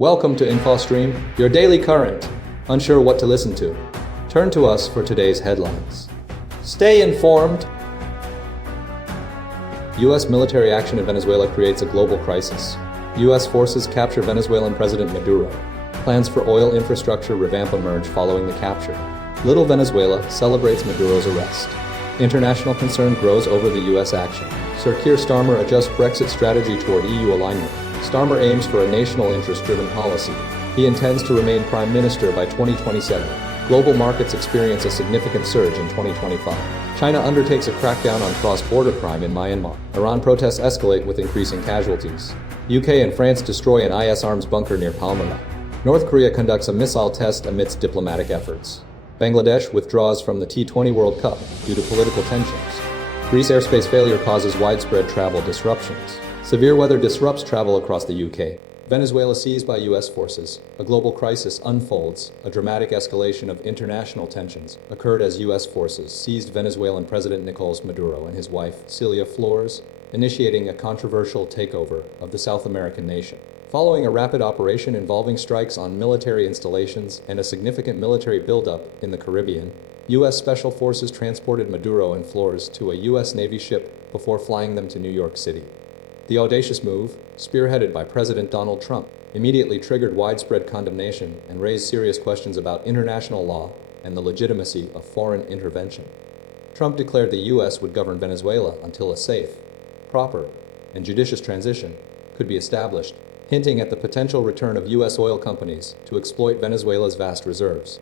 Welcome to InfoStream, your daily current. Unsure what to listen to? Turn to us for today's headlines. Stay informed. U.S. military action in Venezuela creates a global crisis. U.S. forces capture Venezuelan President Maduro. Plans for oil infrastructure revamp emerge following the capture. Little Venezuela celebrates Maduro's arrest. International concern grows over the U.S. action. Sir Keir Starmer adjusts Brexit strategy toward EU alignment. Starmer aims for a national interest-driven policy. He intends to remain Prime Minister by 2027. Global markets experience a significant surge in 2025. China undertakes a crackdown on cross-border crime in Myanmar. Iran protests escalate with increasing casualties. UK and France destroy an IS arms bunker near Palmyra. North Korea conducts a missile test amidst diplomatic efforts. Bangladesh withdraws from the T20 World Cup due to political tensions. Greece airspace failure causes widespread travel disruptions. Severe weather disrupts travel across the UK. Venezuela seized by U.S. forces. A global crisis unfolds. A dramatic escalation of international tensions occurred as U.S. forces seized Venezuelan President Nicolás Maduro and his wife, Cilia Flores, initiating a controversial takeover of the South American nation. Following a rapid operation involving strikes on military installations and a significant military buildup in the Caribbean, U.S. Special Forces transported Maduro and Flores to a U.S. Navy ship before flying them to New York City. The audacious move, spearheaded by President Donald Trump, immediately triggered widespread condemnation and raised serious questions about international law and the legitimacy of foreign intervention. Trump declared the U.S. would govern Venezuela until a safe, proper, and judicious transition could be established, hinting at the potential return of U.S. oil companies to exploit Venezuela's vast reserves.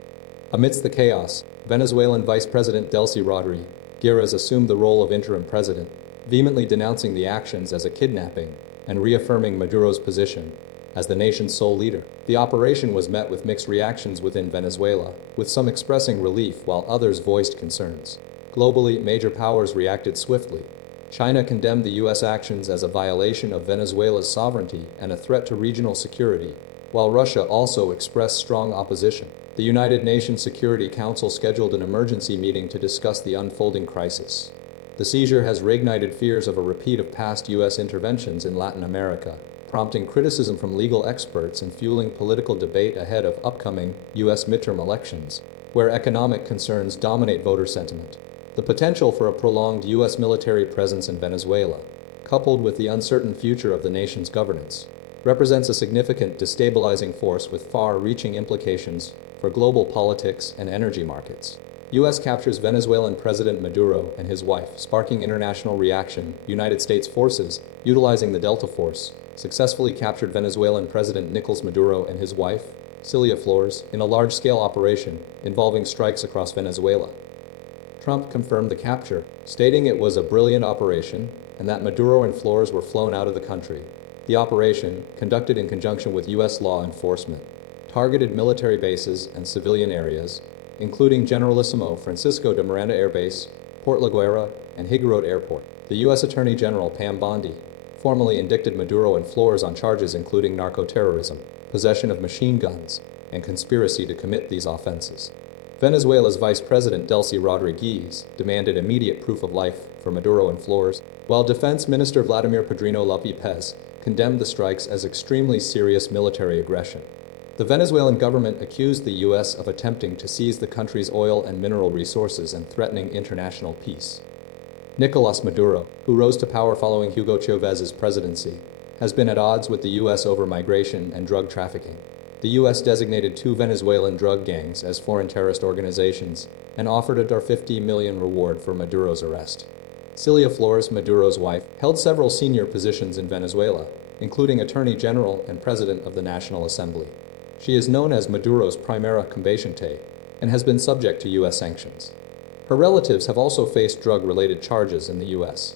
Amidst the chaos, Venezuelan Vice President Delcy Rodriguez assumed the role of interim president, vehemently denouncing the actions as a kidnapping and reaffirming Maduro's position as the nation's sole leader. The operation was met with mixed reactions within Venezuela, with some expressing relief while others voiced concerns. Globally, major powers reacted swiftly. China condemned the U.S. actions as a violation of Venezuela's sovereignty and a threat to regional security, while Russia also expressed strong opposition. The United Nations Security Council scheduled an emergency meeting to discuss the unfolding crisis. The seizure has reignited fears of a repeat of past U.S. interventions in Latin America, prompting criticism from legal experts and fueling political debate ahead of upcoming U.S. midterm elections, where economic concerns dominate voter sentiment. The potential for a prolonged U.S. military presence in Venezuela, coupled with the uncertain future of the nation's governance, represents a significant destabilizing force with far-reaching implications for global politics and energy markets. U.S. captures Venezuelan President Maduro and his wife, sparking international reaction. United States forces, utilizing the Delta Force, successfully captured Venezuelan President Nicolás Maduro and his wife, Cilia Flores, in a large-scale operation involving strikes across Venezuela. Trump confirmed the capture, stating it was a brilliant operation and that Maduro and Flores were flown out of the country. The operation, conducted in conjunction with U.S. law enforcement, targeted military bases and civilian areas, including Generalissimo Francisco de Miranda Air Base, Port La Guaira, and Higuerot Airport. The U.S. Attorney General Pam Bondi formally indicted Maduro and Flores on charges including narco-terrorism, possession of machine guns, and conspiracy to commit these offenses. Venezuela's Vice President Delcy Rodriguez demanded immediate proof of life for Maduro and Flores, while Defense Minister Vladimir Padrino López condemned the strikes as extremely serious military aggression. The Venezuelan government accused the U.S. of attempting to seize the country's oil and mineral resources and threatening international peace. Nicolás Maduro, who rose to power following Hugo Chávez's presidency, has been at odds with the U.S. over migration and drug trafficking. The U.S. designated 2 Venezuelan drug gangs as foreign terrorist organizations and offered a $50 million reward for Maduro's arrest. Cilia Flores, Maduro's wife, held several senior positions in Venezuela, including Attorney General and President of the National Assembly. She is known as Maduro's primera combatiente and has been subject to U.S. sanctions. Her relatives have also faced drug-related charges in the U.S.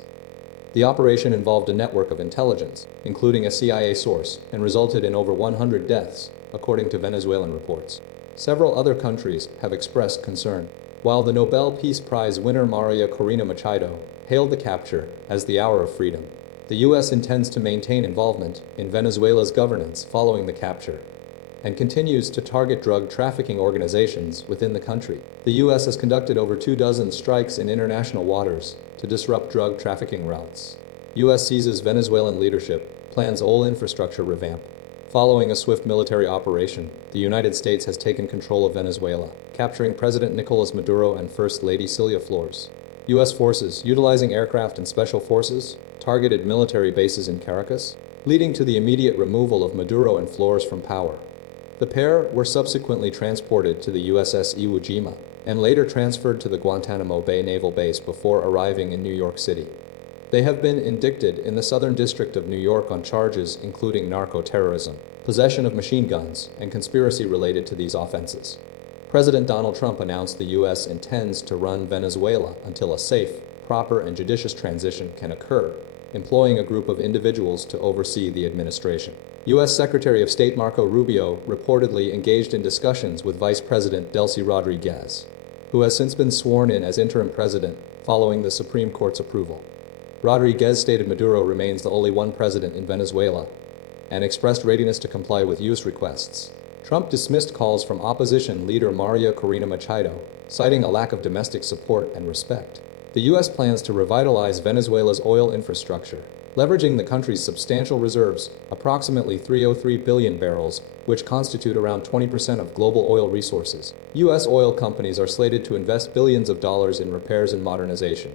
The operation involved a network of intelligence, including a CIA source, and resulted in over 100 deaths, according to Venezuelan reports. Several other countries have expressed concern, while the Nobel Peace Prize winner Maria Corina Machado hailed the capture as the hour of freedom. The U.S. intends to maintain involvement in Venezuela's governance following the capture, and continues to target drug trafficking organizations within the country. The U.S. has conducted over 24 strikes in international waters to disrupt drug trafficking routes. U.S. seizes Venezuelan leadership, plans oil infrastructure revamp, Following a swift military operation, the United States has taken control of Venezuela, capturing President Nicolas Maduro and First Lady Celia Flores. U.S. forces, utilizing aircraft and special forces, targeted military bases in Caracas, leading to the immediate removal of Maduro and Flores from power. The pair were subsequently transported to the USS Iwo Jima and later transferred to the Guantanamo Bay Naval Base before arriving in New York City. They have been indicted in the Southern District of New York on charges including narco-terrorism, possession of machine guns, and conspiracy related to these offenses. President Donald Trump announced the U.S. intends to run Venezuela until a safe, proper, and judicious transition can occur, employing a group of individuals to oversee the administration. U.S. Secretary of State Marco Rubio reportedly engaged in discussions with Vice President Delcy Rodriguez, who has since been sworn in as interim president following the Supreme Court's approval. Rodriguez stated Maduro remains the only one president in Venezuela and expressed readiness to comply with U.S. requests. Trump dismissed calls from opposition leader Maria Corina Machado, citing a lack of domestic support and respect. The U.S. plans to revitalize Venezuela's oil infrastructure, leveraging the country's substantial reserves, approximately 303 billion barrels, which constitute around 20% of global oil resources. U.S. oil companies are slated to invest billions of dollars in repairs and modernization.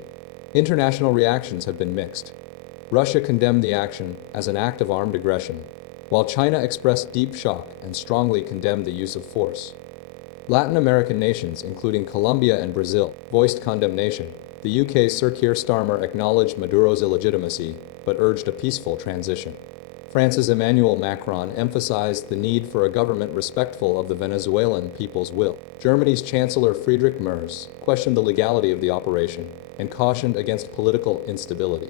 International reactions have been mixed. Russia condemned the action as an act of armed aggression, while China expressed deep shock and strongly condemned the use of force. Latin American nations, including Colombia and Brazil, voiced condemnation. The UK's Sir Keir Starmer acknowledged Maduro's illegitimacy, but urged a peaceful transition. France's Emmanuel Macron emphasized the need for a government respectful of the Venezuelan people's will. Germany's Chancellor Friedrich Merz questioned the legality of the operation and cautioned against political instability.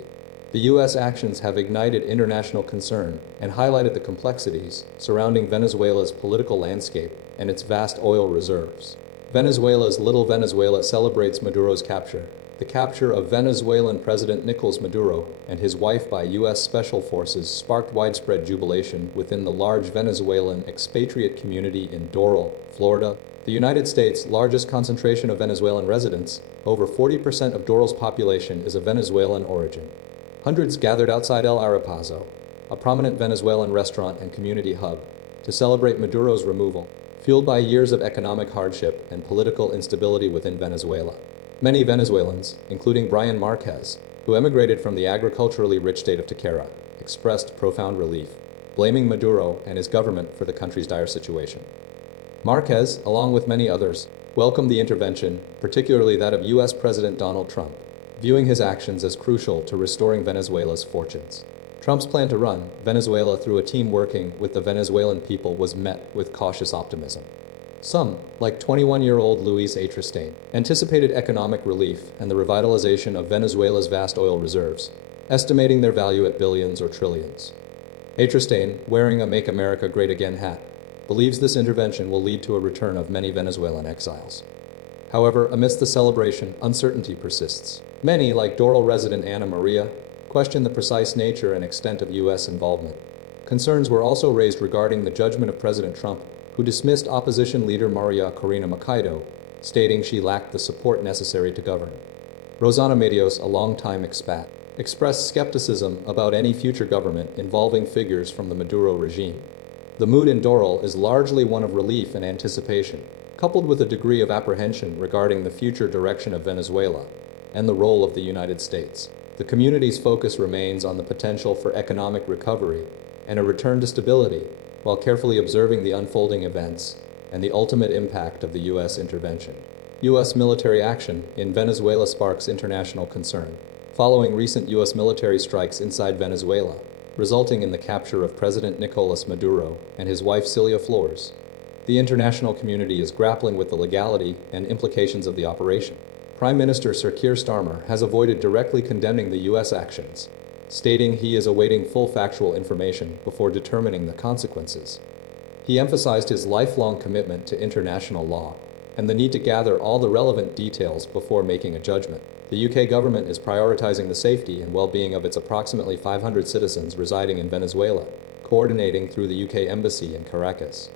The U.S. actions have ignited international concern and highlighted the complexities surrounding Venezuela's political landscape and its vast oil reserves. Venezuela's Little Venezuela celebrates Maduro's capture. The capture of Venezuelan President Nicolas Maduro and his wife by U.S. Special Forces sparked widespread jubilation within the large Venezuelan expatriate community in Doral, Florida, the United States' largest concentration of Venezuelan residents. Over 40% of Doral's population is of Venezuelan origin. Hundreds gathered outside El Arapazo, a prominent Venezuelan restaurant and community hub, to celebrate Maduro's removal, fueled by years of economic hardship and political instability within Venezuela. Many Venezuelans, including Brian Marquez, who emigrated from the agriculturally rich state of Tequera, expressed profound relief, blaming Maduro and his government for the country's dire situation. Marquez, along with many others, welcomed the intervention, particularly that of U.S. President Donald Trump, viewing his actions as crucial to restoring Venezuela's fortunes. Trump's plan to run Venezuela through a team working with the Venezuelan people was met with cautious optimism. Some, like 21-year-old Luis A. Tristain, anticipated economic relief and the revitalization of Venezuela's vast oil reserves, estimating their value at billions or trillions. A. Tristain, wearing a Make America Great Again hat, believes this intervention will lead to a return of many Venezuelan exiles. However, amidst the celebration, uncertainty persists. Many, like Doral resident Ana Maria, question the precise nature and extent of U.S. involvement. Concerns were also raised regarding the judgment of President Trump, who dismissed opposition leader Maria Corina Machado, stating she lacked the support necessary to govern. Rosana Medios, a longtime expat, expressed skepticism about any future government involving figures from the Maduro regime. The mood in Doral is largely one of relief and anticipation, coupled with a degree of apprehension regarding the future direction of Venezuela and the role of the United States. The community's focus remains on the potential for economic recovery and a return to stability, while carefully observing the unfolding events and the ultimate impact of the U.S. intervention. U.S. military action in Venezuela sparks international concern, following recent U.S. military strikes inside Venezuela, resulting in the capture of President Nicolas Maduro and his wife Celia Flores. The international community is grappling with the legality and implications of the operation. Prime Minister Sir Keir Starmer has avoided directly condemning the U.S. actions, stating he is awaiting full factual information before determining the consequences. He emphasized his lifelong commitment to international law and the need to gather all the relevant details before making a judgment. The UK government is prioritizing the safety and well-being of its approximately 500 citizens residing in Venezuela, coordinating through the UK Embassy in Caracas.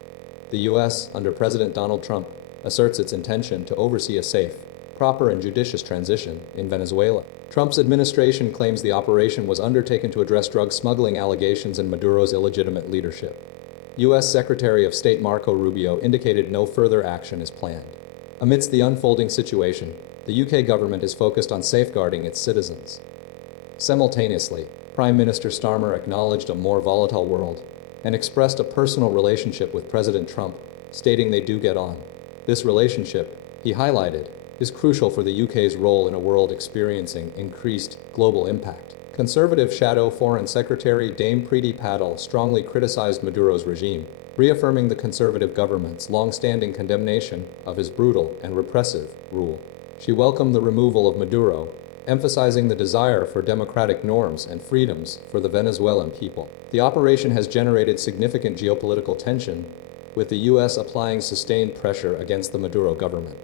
The US, under President Donald Trump, asserts its intention to oversee a safe, proper and judicious transition in Venezuela. Trump's administration claims the operation was undertaken to address drug smuggling allegations and Maduro's illegitimate leadership. U.S. Secretary of State Marco Rubio indicated no further action is planned. Amidst the unfolding situation, the UK government is focused on safeguarding its citizens. Simultaneously, Prime Minister Starmer acknowledged a more volatile world and expressed a personal relationship with President Trump, stating they do get on. This relationship, he highlighted, is crucial for the UK's role in a world experiencing increased global impact. Conservative Shadow Foreign Secretary Dame Priti Patel strongly criticized Maduro's regime, reaffirming the conservative government's long-standing condemnation of his brutal and repressive rule. She welcomed the removal of Maduro, emphasizing the desire for democratic norms and freedoms for the Venezuelan people. The operation has generated significant geopolitical tension, with the U.S. applying sustained pressure against the Maduro government.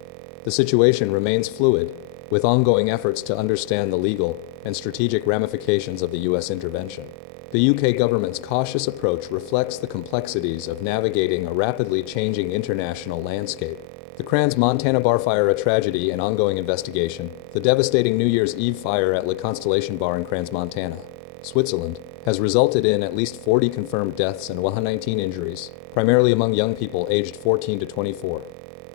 The situation remains fluid, with ongoing efforts to understand the legal and strategic ramifications of the U.S. intervention. The UK government's cautious approach reflects the complexities of navigating a rapidly changing international landscape. The Crans-Montana bar fire, a tragedy and ongoing investigation. The devastating New Year's Eve fire at Le Constellation Bar in Crans-Montana, Switzerland, has resulted in at least 40 confirmed deaths and 119 injuries, primarily among young people aged 14 to 24.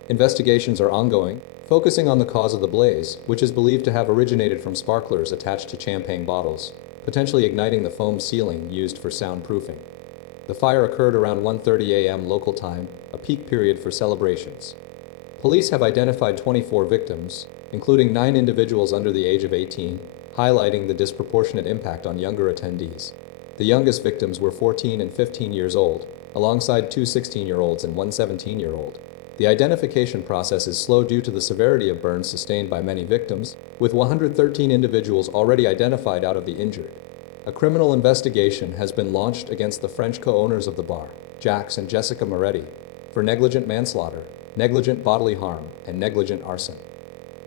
Investigations are ongoing, focusing on the cause of the blaze, which is believed to have originated from sparklers attached to champagne bottles, potentially igniting the foam ceiling used for soundproofing. The fire occurred around 1:30 a.m. local time, a peak period for celebrations. Police have identified 24 victims, including 9 individuals under the age of 18, highlighting the disproportionate impact on younger attendees. The youngest victims were 14 and 15 years old, alongside 2 16-year-olds and 1 17-year-old. The identification process is slow due to the severity of burns sustained by many victims, with 113 individuals already identified out of the injured. A criminal investigation has been launched against the French co-owners of the bar, Jacques and Jessica Moretti, for negligent manslaughter, negligent bodily harm, and negligent arson.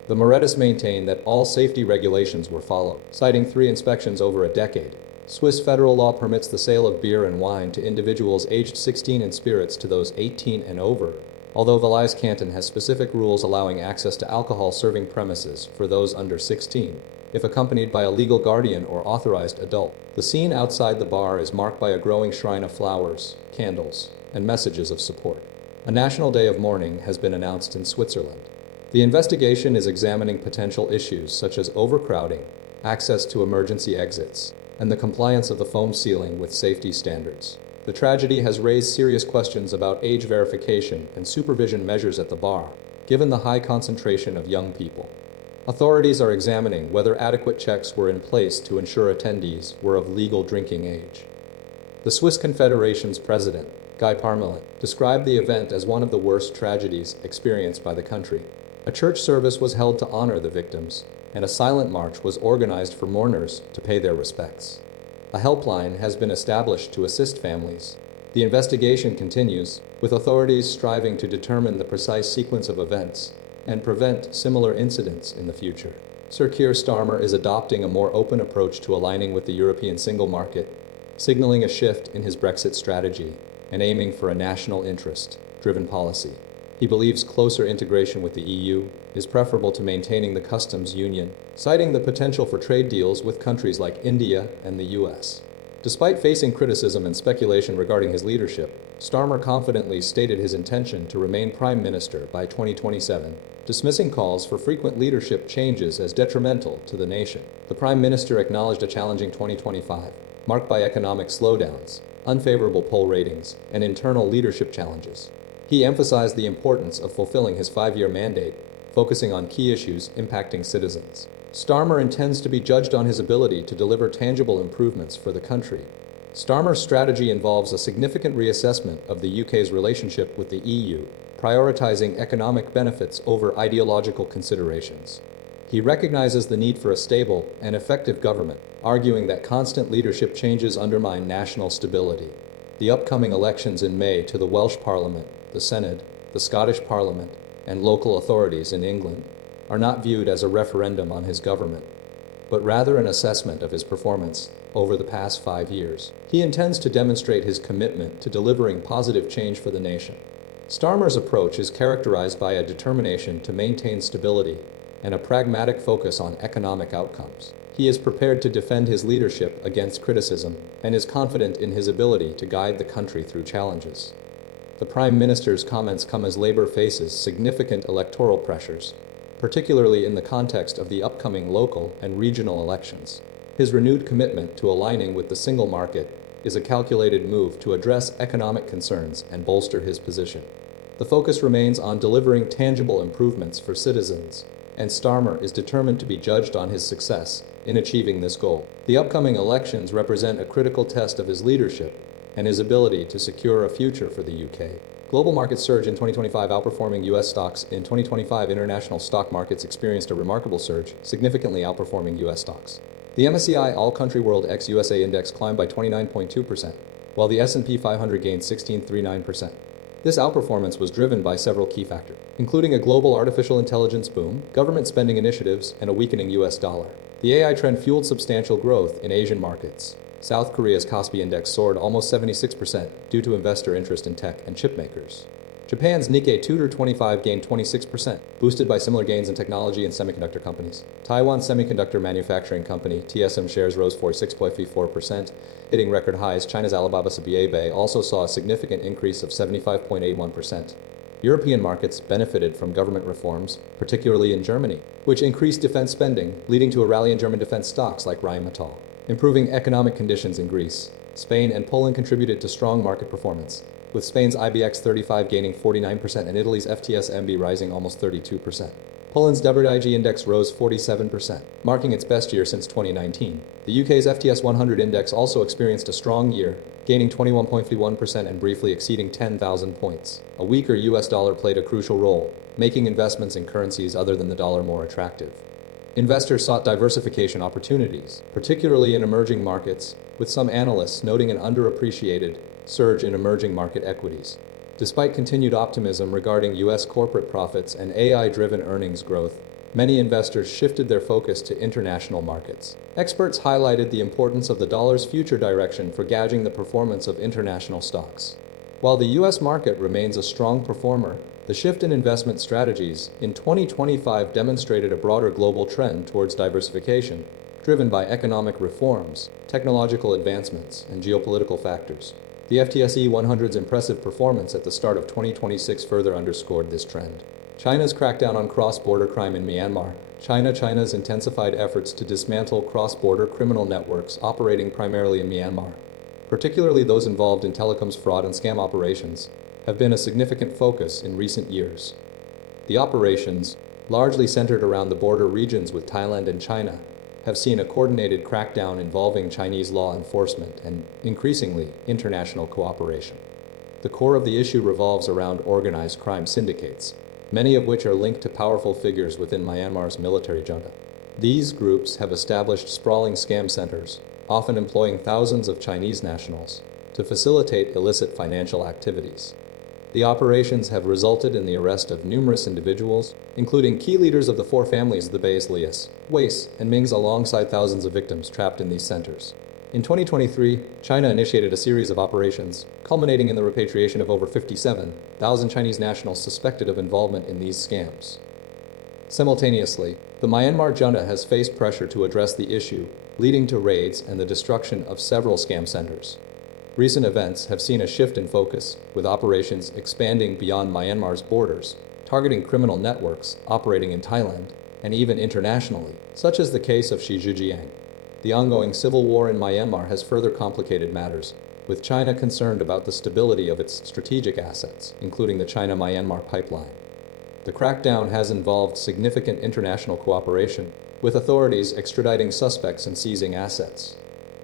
The Morettis maintain that all safety regulations were followed, citing 3 inspections over a decade. Swiss federal law permits the sale of beer and wine to individuals aged 16 and spirits to those 18 and over, although Valais canton has specific rules allowing access to alcohol-serving premises for those under 16, if accompanied by a legal guardian or authorized adult. The scene outside the bar is marked by a growing shrine of flowers, candles, and messages of support. A national day of mourning has been announced in Switzerland. The investigation is examining potential issues such as overcrowding, access to emergency exits, and the compliance of the foam ceiling with safety standards. The tragedy has raised serious questions about age verification and supervision measures at the bar, given the high concentration of young people. Authorities are examining whether adequate checks were in place to ensure attendees were of legal drinking age. The Swiss Confederation's president, Guy Parmelin, described the event as one of the worst tragedies experienced by the country. A church service was held to honor the victims, and a silent march was organized for mourners to pay their respects. A helpline has been established to assist families. The investigation continues, with authorities striving to determine the precise sequence of events and prevent similar incidents in the future. Sir Keir Starmer is adopting a more open approach to aligning with the European single market, signaling a shift in his Brexit strategy and aiming for a national interest-driven policy. He believes closer integration with the EU is preferable to maintaining the customs union, citing the potential for trade deals with countries like India and the US. Despite facing criticism and speculation regarding his leadership, Starmer confidently stated his intention to remain Prime Minister by 2027, dismissing calls for frequent leadership changes as detrimental to the nation. The Prime Minister acknowledged a challenging 2025, marked by economic slowdowns, unfavorable poll ratings, and internal leadership challenges. He emphasized the importance of fulfilling his 5-year mandate, focusing on key issues impacting citizens. Starmer intends to be judged on his ability to deliver tangible improvements for the country. Starmer's strategy involves a significant reassessment of the UK's relationship with the EU, prioritizing economic benefits over ideological considerations. He recognizes the need for a stable and effective government, arguing that constant leadership changes undermine national stability. The upcoming elections in May to the Welsh Parliament, the Senate, the Scottish Parliament, and local authorities in England are not viewed as a referendum on his government, but rather an assessment of his performance over the past 5 years. He intends to demonstrate his commitment to delivering positive change for the nation. Starmer's approach is characterized by a determination to maintain stability and a pragmatic focus on economic outcomes. He is prepared to defend his leadership against criticism and is confident in his ability to guide the country through challenges. The Prime Minister's comments come as Labour faces significant electoral pressures, particularly in the context of the upcoming local and regional elections. His renewed commitment to aligning with the single market is a calculated move to address economic concerns and bolster his position. The focus remains on delivering tangible improvements for citizens, and Starmer is determined to be judged on his success in achieving this goal. The upcoming elections represent a critical test of his leadership and his ability to secure a future for the UK. Global markets surge in 2025, outperforming US stocks. In 2025, international stock markets experienced a remarkable surge, significantly outperforming US stocks. The MSCI All-Country World ex-USA Index climbed by 29.2%, while the S&P 500 gained 16.39%. This outperformance was driven by several key factors, including a global artificial intelligence boom, government spending initiatives, and a weakening US dollar. The AI trend fueled substantial growth in Asian markets. South Korea's Kospi Index soared almost 76% due to investor interest in tech and chip makers. Japan's Nikkei 225 gained 26%, boosted by similar gains in technology and semiconductor companies. Taiwan's semiconductor manufacturing company TSM shares rose 46.34%, hitting record highs. China's Alibaba CBA also saw a significant increase of 75.81%. European markets benefited from government reforms, particularly in Germany, which increased defense spending, leading to a rally in German defense stocks like Rheinmetall. Improving economic conditions in Greece, Spain, and Poland contributed to strong market performance, with Spain's IBEX 35 gaining 49% and Italy's FTSE rising almost 32%. Poland's WIG index rose 47%, marking its best year since 2019. The UK's FTSE 100 index also experienced a strong year, gaining 21.31% and briefly exceeding 10,000 points. A weaker US dollar played a crucial role, making investments in currencies other than the dollar more attractive. Investors sought diversification opportunities, particularly in emerging markets, with some analysts noting an underappreciated surge in emerging market equities. Despite continued optimism regarding US corporate profits and AI-driven earnings growth, many investors shifted their focus to international markets. Experts highlighted the importance of the dollar's future direction for gauging the performance of international stocks. While the US market remains a strong performer, the shift in investment strategies in 2025 demonstrated a broader global trend towards diversification, driven by economic reforms, technological advancements, and geopolitical factors. The FTSE 100's impressive performance at the start of 2026 further underscored this trend. China's crackdown on cross-border crime in Myanmar. China's intensified efforts to dismantle cross-border criminal networks operating primarily in Myanmar, particularly those involved in telecoms fraud and scam operations, have been a significant focus in recent years. The operations, largely centered around the border regions with Thailand and China, have seen a coordinated crackdown involving Chinese law enforcement and, increasingly, international cooperation. The core of the issue revolves around organized crime syndicates, many of which are linked to powerful figures within Myanmar's military junta. These groups have established sprawling scam centers, often employing thousands of Chinese nationals, to facilitate illicit financial activities. The operations have resulted in the arrest of numerous individuals, including key leaders of the four families of the Bays Lias, Weiss, and Mings, alongside thousands of victims trapped in these centers. In 2023, China initiated a series of operations, culminating in the repatriation of over 57,000 Chinese nationals suspected of involvement in these scams. Simultaneously, the Myanmar junta has faced pressure to address the issue, leading to raids and the destruction of several scam centers. Recent events have seen a shift in focus, with operations expanding beyond Myanmar's borders, targeting criminal networks operating in Thailand and even internationally, such as the case of Xi Zhejiang. The ongoing civil war in Myanmar has further complicated matters, with China concerned about the stability of its strategic assets, including the China-Myanmar pipeline. The crackdown has involved significant international cooperation, with authorities extraditing suspects and seizing assets.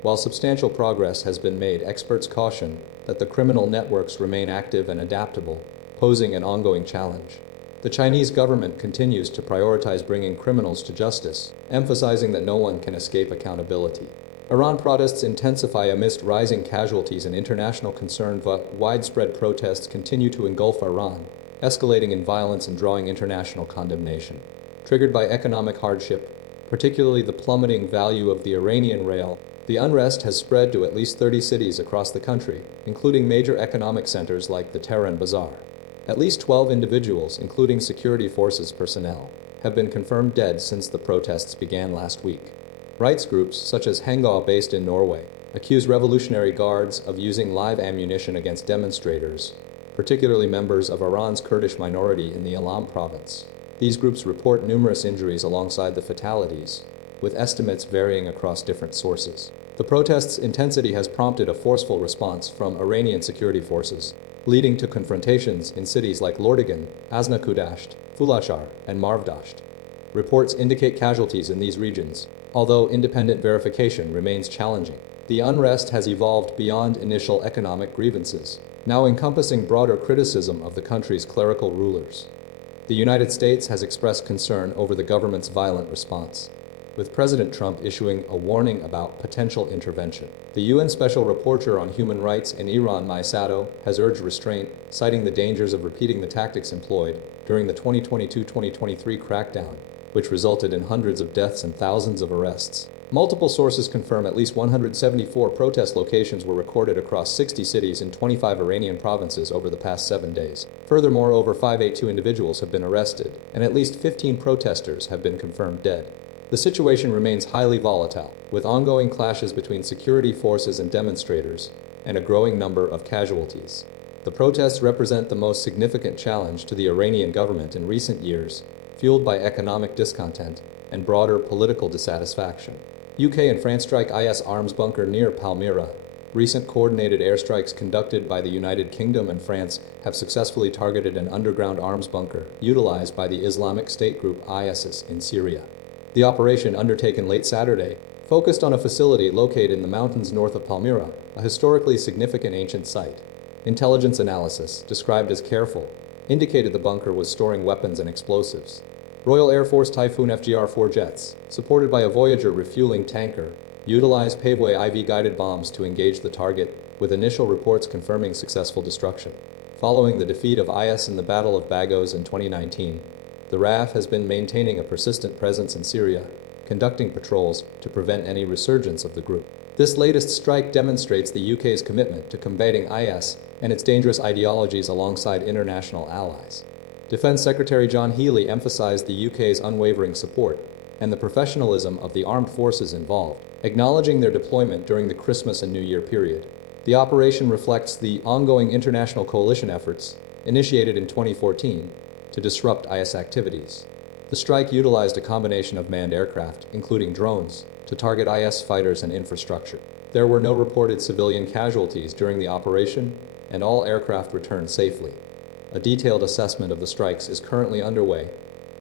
While substantial progress has been made, experts caution that the criminal networks remain active and adaptable, posing an ongoing challenge. The Chinese government continues to prioritize bringing criminals to justice, emphasizing that no one can escape accountability. Iran protests intensify amidst rising casualties and international concern, but widespread protests continue to engulf Iran, escalating in violence and drawing international condemnation. Triggered by economic hardship, particularly the plummeting value of the Iranian rial, the unrest has spread to at least 30 cities across the country, including major economic centers like the Tehran Bazaar. At least 12 individuals, including security forces personnel, have been confirmed dead since the protests began last week. Rights groups, such as Hengao based in Norway, accuse Revolutionary Guards of using live ammunition against demonstrators, particularly members of Iran's Kurdish minority in the Elam province. These groups report numerous injuries alongside the fatalities, with estimates varying across different sources. The protests' intensity has prompted a forceful response from Iranian security forces, leading to confrontations in cities like Lordigan, Aznakudasht, Fulashar, and Marvdasht. Reports indicate casualties in these regions, although independent verification remains challenging. The unrest has evolved beyond initial economic grievances, now encompassing broader criticism of the country's clerical rulers. The United States has expressed concern over the government's violent response, with President Trump issuing a warning about potential intervention. The UN Special Rapporteur on Human Rights in Iran, Mai Sato, has urged restraint, citing the dangers of repeating the tactics employed during the 2022-2023 crackdown, which resulted in hundreds of deaths and thousands of arrests. Multiple sources confirm at least 174 protest locations were recorded across 60 cities in 25 Iranian provinces over the past 7 days. Furthermore, over 582 individuals have been arrested, and at least 15 protesters have been confirmed dead. The situation remains highly volatile, with ongoing clashes between security forces and demonstrators, and a growing number of casualties. The protests represent the most significant challenge to the Iranian government in recent years, fueled by economic discontent and broader political dissatisfaction. UK and France strike IS arms bunker near Palmyra. Recent coordinated airstrikes conducted by the United Kingdom and France have successfully targeted an underground arms bunker utilized by the Islamic State group ISIS in Syria. The operation, undertaken late Saturday, focused on a facility located in the mountains north of Palmyra, a historically significant ancient site. Intelligence analysis, described as careful, indicated the bunker was storing weapons and explosives. Royal Air Force Typhoon FGR-4 jets, supported by a Voyager refueling tanker, utilized Paveway IV-guided bombs to engage the target, with initial reports confirming successful destruction. Following the defeat of IS in the Battle of Baghouz in 2019, the RAF has been maintaining a persistent presence in Syria, conducting patrols to prevent any resurgence of the group. This latest strike demonstrates the UK's commitment to combating IS and its dangerous ideologies alongside international allies. Defense Secretary John Healey emphasized the UK's unwavering support and the professionalism of the armed forces involved, acknowledging their deployment during the Christmas and New Year period. The operation reflects the ongoing international coalition efforts, initiated in 2014, to disrupt IS activities. The strike utilized a combination of manned aircraft, including drones, to target IS fighters and infrastructure. There were no reported civilian casualties during the operation, and all aircraft returned safely. A detailed assessment of the strikes is currently underway,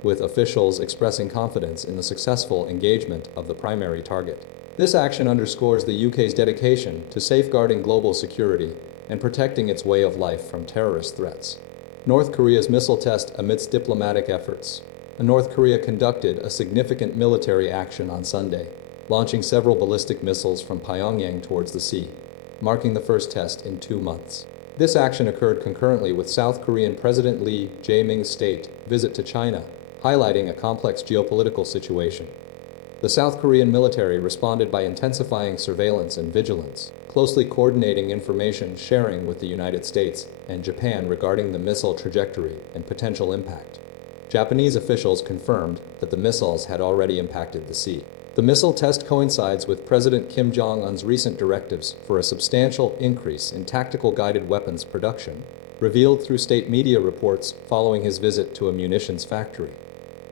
with officials expressing confidence in the successful engagement of the primary target. This action underscores the UK's dedication to safeguarding global security and protecting its way of life from terrorist threats. North Korea's missile test amidst diplomatic efforts. North Korea conducted a significant military action on Sunday, launching several ballistic missiles from Pyongyang towards the sea, marking the first test in 2 months. This action occurred concurrently with South Korean President Lee Jae-myung's state visit to China, highlighting a complex geopolitical situation. The South Korean military responded by intensifying surveillance and vigilance, closely coordinating information sharing with the United States and Japan regarding the missile trajectory and potential impact. Japanese officials confirmed that the missiles had already impacted the sea. The missile test coincides with President Kim Jong-un's recent directives for a substantial increase in tactical guided weapons production, revealed through state media reports following his visit to a munitions factory.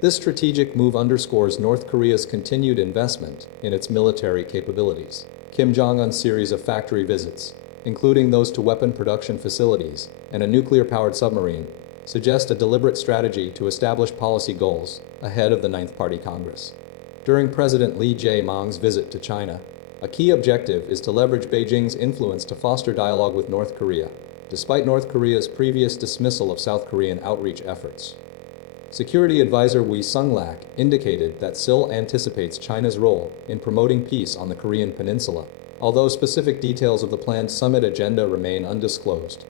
This strategic move underscores North Korea's continued investment in its military capabilities. Kim Jong-un's series of factory visits, including those to weapon production facilities and a nuclear-powered submarine, suggest a deliberate strategy to establish policy goals ahead of the Ninth Party Congress. During President Lee Jae-myung's visit to China, a key objective is to leverage Beijing's influence to foster dialogue with North Korea, despite North Korea's previous dismissal of South Korean outreach efforts. Security advisor Wee Sung-lak indicated that Seoul anticipates China's role in promoting peace on the Korean peninsula, although specific details of the planned summit agenda remain undisclosed.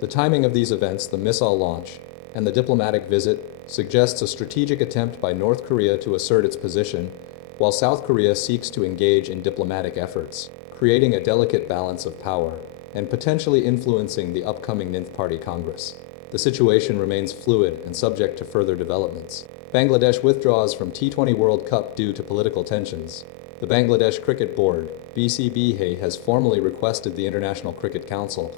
The timing of these events, the missile launch, and the diplomatic visit, suggests a strategic attempt by North Korea to assert its position, while South Korea seeks to engage in diplomatic efforts, creating a delicate balance of power and potentially influencing the upcoming Ninth Party Congress. The situation remains fluid and subject to further developments. Bangladesh withdraws from T20 World Cup due to political tensions. The Bangladesh Cricket Board, BCBA, has formally requested the International Cricket Council,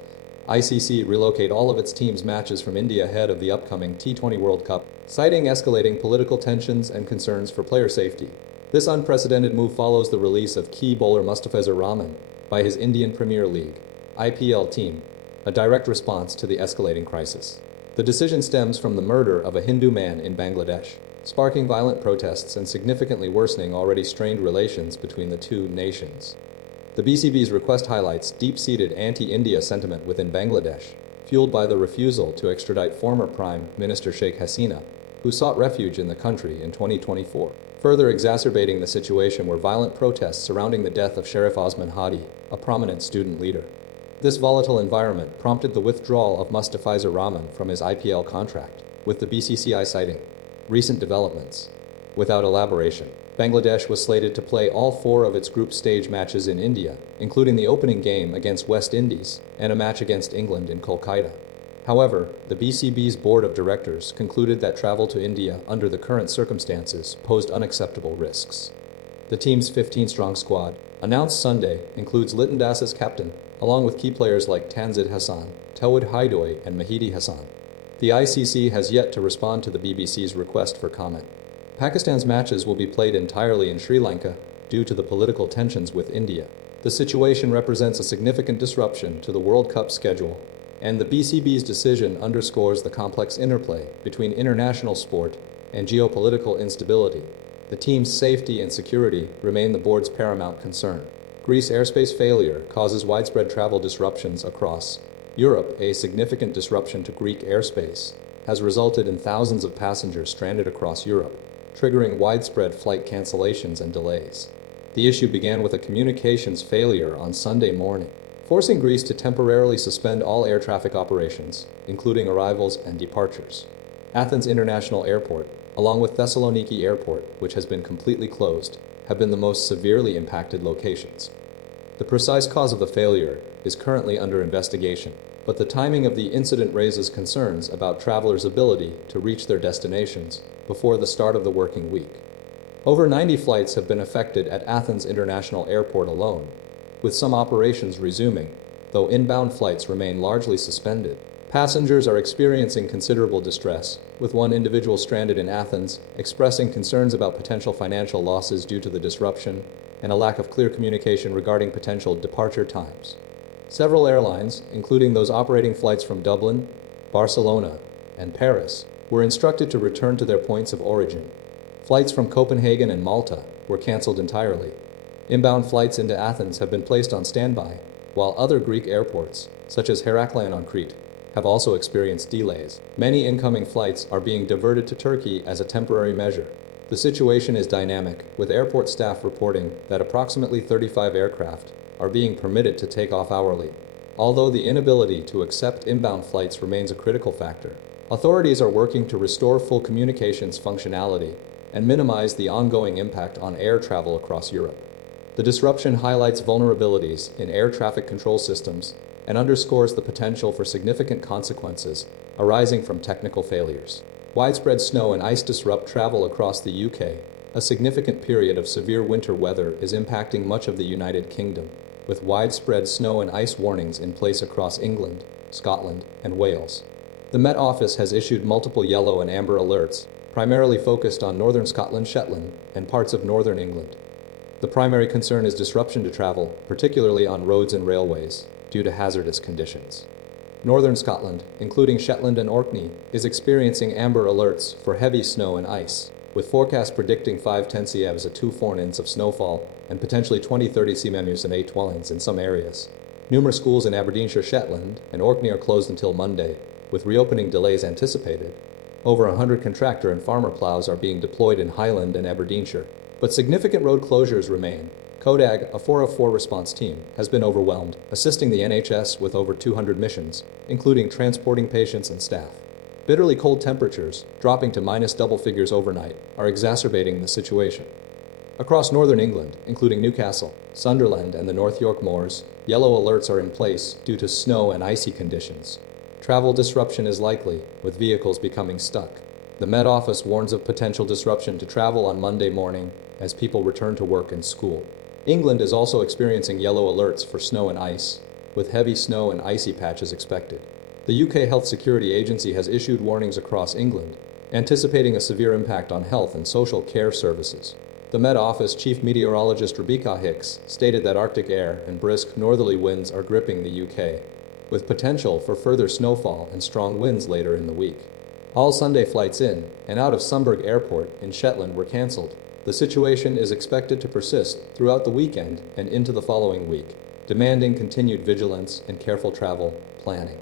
ICC, relocate all of its team's matches from India ahead of the upcoming T20 World Cup, citing escalating political tensions and concerns for player safety. This unprecedented move follows the release of key bowler Mustafizur Rahman by his Indian Premier League (IPL) team, a direct response to the escalating crisis. The decision stems from the murder of a Hindu man in Bangladesh, sparking violent protests and significantly worsening already strained relations between the two nations. The BCB's request highlights deep-seated anti-India sentiment within Bangladesh, fueled by the refusal to extradite former Prime Minister Sheikh Hasina, who sought refuge in the country in 2024. Further exacerbating the situation were violent protests surrounding the death of Sharif Osman Hadi, a prominent student leader. This volatile environment prompted the withdrawal of Mustafizur Rahman from his IPL contract, with the BCCI citing recent developments. Without elaboration, Bangladesh was slated to play all 4 of its group stage matches in India, including the opening game against West Indies and a match against England in Kolkata. However, the BCB's board of directors concluded that travel to India under the current circumstances posed unacceptable risks. The team's 15-strong squad, announced Sunday, includes Liton Das as captain, along with key players like Tanzid Hassan, Tawhid Haidoy, and Mahidi Hassan. The ICC has yet to respond to the BBC's request for comment. Pakistan's matches will be played entirely in Sri Lanka due to the political tensions with India. The situation represents a significant disruption to the World Cup schedule, and the BCB's decision underscores the complex interplay between international sport and geopolitical instability. The team's safety and security remain the board's paramount concern. Greece airspace failure causes widespread travel disruptions across Europe. A significant disruption to Greek airspace has resulted in thousands of passengers stranded across Europe, triggering widespread flight cancellations and delays. The issue began with a communications failure on Sunday morning, forcing Greece to temporarily suspend all air traffic operations, including arrivals and departures. Athens International Airport, along with Thessaloniki Airport, which has been completely closed, have been the most severely impacted locations. The precise cause of the failure is currently under investigation, but the timing of the incident raises concerns about travelers' ability to reach their destinations before the start of the working week. Over 90 flights have been affected at Athens International Airport alone, with some operations resuming, though inbound flights remain largely suspended. Passengers are experiencing considerable distress, with one individual stranded in Athens expressing concerns about potential financial losses due to the disruption and a lack of clear communication regarding potential departure times. Several airlines, including those operating flights from Dublin, Barcelona, and Paris, were instructed to return to their points of origin. Flights from Copenhagen and Malta were cancelled entirely. Inbound flights into Athens have been placed on standby, while other Greek airports, such as Heraklion on Crete, have also experienced delays. Many incoming flights are being diverted to Turkey as a temporary measure. The situation is dynamic, with airport staff reporting that approximately 35 aircraft are being permitted to take off hourly. Although the inability to accept inbound flights remains a critical factor, authorities are working to restore full communications functionality and minimize the ongoing impact on air travel across Europe. The disruption highlights vulnerabilities in air traffic control systems and underscores the potential for significant consequences arising from technical failures. Widespread snow and ice disrupt travel across the UK. A significant period of severe winter weather is impacting much of the United Kingdom, with widespread snow and ice warnings in place across England, Scotland, and Wales. The Met Office has issued multiple yellow and amber alerts, primarily focused on northern Scotland, Shetland, and parts of northern England. The primary concern is disruption to travel, particularly on roads and railways, due to hazardous conditions. Northern Scotland, including Shetland and Orkney, is experiencing amber alerts for heavy snow and ice, with forecasts predicting 5-10 cm at 2 fornins of snowfall and potentially 20-30 cm and 8 dwellings in some areas. Numerous schools in Aberdeenshire, Shetland, and Orkney are closed until Monday, with reopening delays anticipated. Over 100 contractor and farmer plows are being deployed in Highland and Aberdeenshire, but significant road closures remain. CODAG, a 404 response team, has been overwhelmed, assisting the NHS with over 200 missions, including transporting patients and staff. Bitterly cold temperatures, dropping to minus double figures overnight, are exacerbating the situation. Across northern England, including Newcastle, Sunderland, and the North York Moors, yellow alerts are in place due to snow and icy conditions. Travel disruption is likely, with vehicles becoming stuck. The Met Office warns of potential disruption to travel on Monday morning as people return to work and school. England is also experiencing yellow alerts for snow and ice, with heavy snow and icy patches expected. The UK Health Security Agency has issued warnings across England, anticipating a severe impact on health and social care services. The Met Office Chief Meteorologist Rebecca Hicks stated that Arctic air and brisk northerly winds are gripping the UK, with potential for further snowfall and strong winds later in the week. All Sunday flights in and out of Sundberg Airport in Shetland were cancelled. The situation is expected to persist throughout the weekend and into the following week, demanding continued vigilance and careful travel planning.